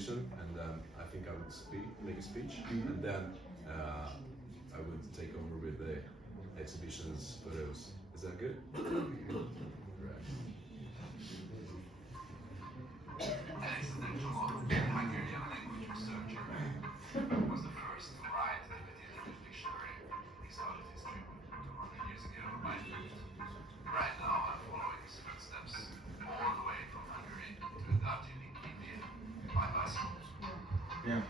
exhibition, and then I think I would make a speech, and then I would take over with the exhibition's photos. Is that good? Right. Hungarian language researcher was the first to write a definitive dictionary. He started his trip 200 years ago by foot. Right now I'm following his footsteps all the way from Hungary to Darjeeling, India by bicycle. Yeah.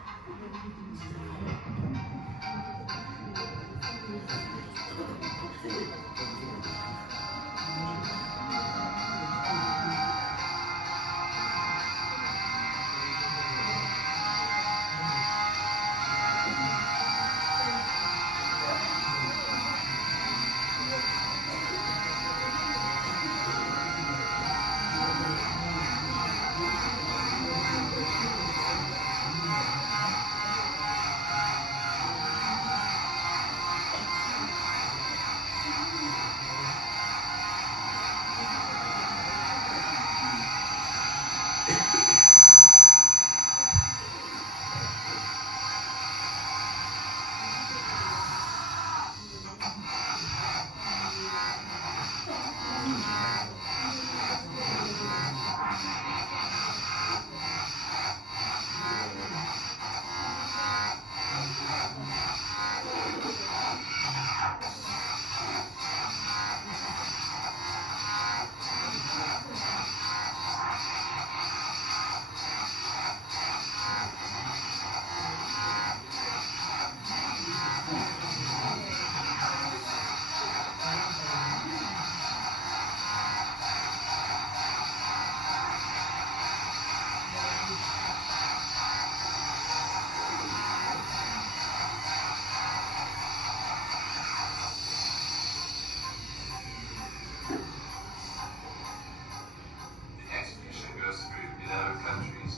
The exhibition goes through 11 countries,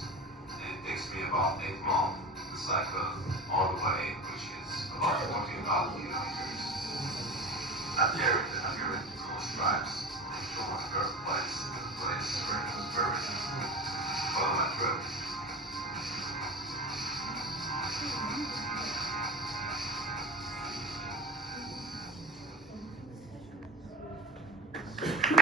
and it takes me about 8 months to cycle all the way, which is about 14,000 kilometers. I'm very